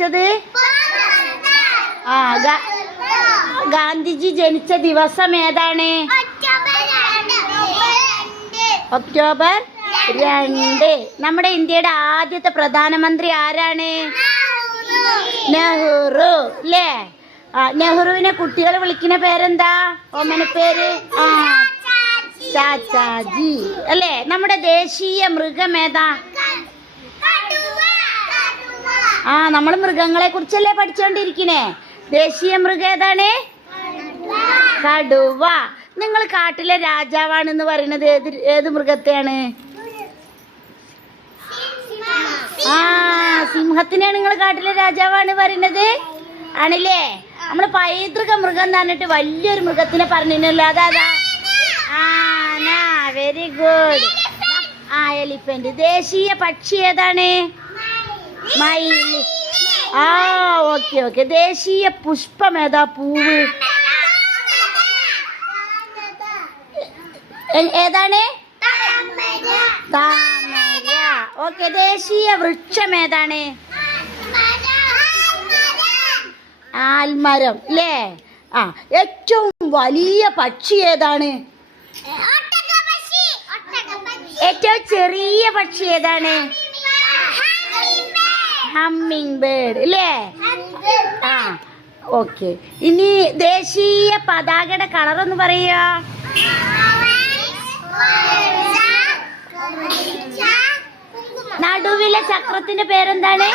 ആരംഭിച്ചത്? ഗാന്ധിജി ജനിച്ച ദിവസം ഏതാണ്? ഒക്ടോബർ 2. നമ്മുടെ ഇന്ത്യയുടെ ആദ്യത്തെ പ്രധാനമന്ത്രി ആരാണ്? നെഹ്റു അല്ലേ? നെഹ്റുവിനെ കുട്ടികൾ വിളിക്കുന്ന പേരെന്താ? ഓമന പേര് ചാച്ചാജി അല്ലേ? നമ്മുടെ ദേശീയ മൃഗം ഏതാ? നമ്മൾ മൃഗങ്ങളെ കുറിച്ചല്ലേ പഠിച്ചോണ്ടിരിക്കണേ. ദേശീയ മൃഗം ഏതാണ്? കടുവ. നിങ്ങൾ കാട്ടിലെ രാജാവാണെന്ന് പറയുന്നത് ഏത് മൃഗത്തെയാണ്? സിംഹത്തിനെയാണ് നിങ്ങൾ കാട്ടിലെ രാജാവാണ് പറയുന്നത് ആണല്ലേ? നമ്മൾ പൈതൃക മൃഗം എന്ന് പറഞ്ഞിട്ട് വലിയൊരു മൃഗത്തിനെ പറഞ്ഞില്ലല്ലോ, അതാ ആന. Very good. എലിഫന്റ്. ദേശീയ പക്ഷി ഏതാണ്? മയിൽ. ഓക്കെ. ദേശീയ പുഷ്പം ഏതാ? പൂവ് ഏതാണ്? താമര. ഓക്കെ. ദേശീയ വൃക്ഷം ഏതാണ്? ആൽമരം അല്ലേ? ഏറ്റവും വലിയ പക്ഷി ഏതാണ്? ഏറ്റവും ചെറിയ പക്ഷി ഏതാണ്? ഹമ്മിങ് ബേർഡ് അല്ലേ? ഓക്കെ. ഇനി ദേശീയ പതാകയുടെ കളർ ഒന്ന് പറയുക. നടുവിലെ ചക്രത്തിന്റെ പേരെന്താണ്?